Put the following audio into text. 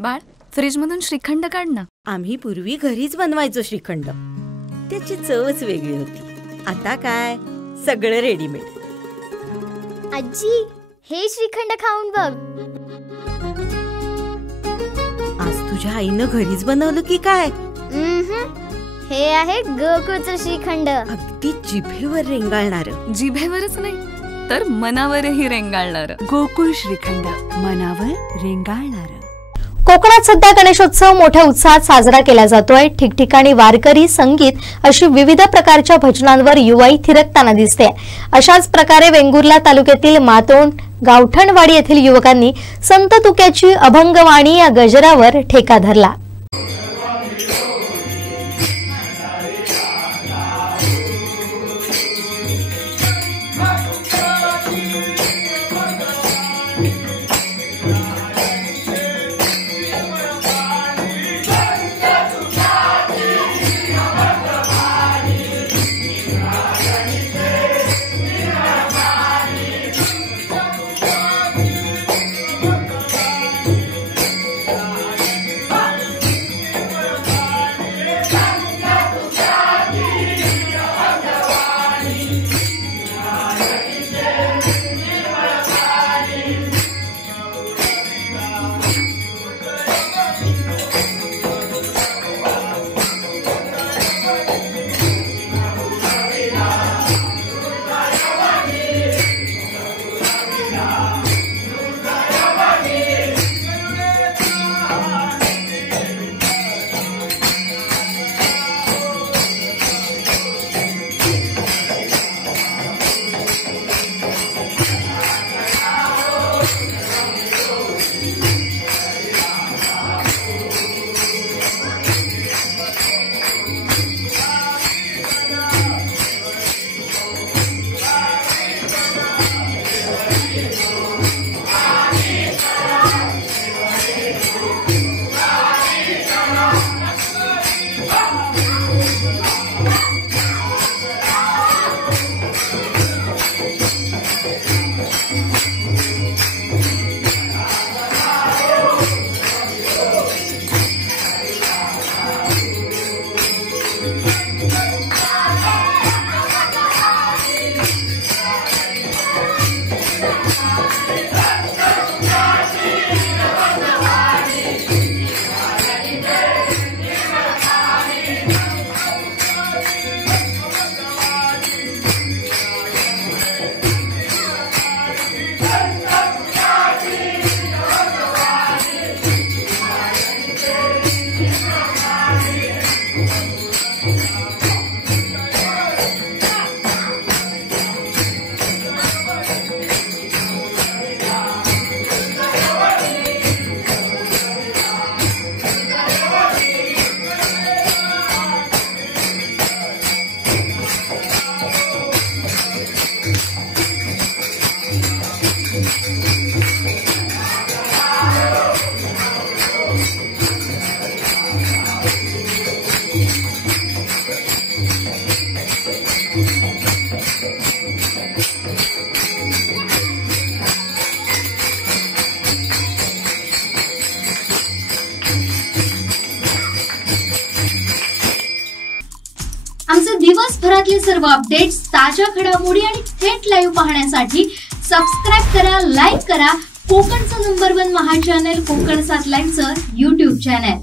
बाळ, fridge मधून श्रीखंड काढ ना. आम्ही पूर्वी घरीच बनवायचो श्रीखंड. त्याची चवच वेगळी होती. आता काय सगळं रेडीमेड. आजी, हे श्रीखंड खाऊन बघ. आज तुझ्या आईनं घरीच बनवलं की काय? हे आहे गोकुळचं श्रीखंड. अगदी जिभेवर रेंगाळणार. जिभेवरच नाही तर मनावरही रेंगाळणार. गोकुळ श्रीखंड, मनावर रेंगाळणार. कोकणात सध्या गणेशोत्सव मोठ्या उत्साहात साजरा केला जातोय. ठिकठिकाणी वारकरी, संगीत अशी विविध प्रकारच्या भजनांवर युवाई थिरकताना दिसते. अशाच प्रकारे वेंगुर्ला तालुक्यातील मातोंड, गावठणवाडी येथील युवकांनी संत तुक्याची अभंगवाणी या गजरावर ठेका धरला. आमचे दिवसभरातले सर्व अपडेट्स, ताज्या घडामोडी आणि थेट लाईव्ह पाहण्यासाठी सबस्क्राईब करा, लाईक करा कोकणचं नंबर 1 महा चॅनल कोकण 7 लाईव्हचं YouTube चॅनल.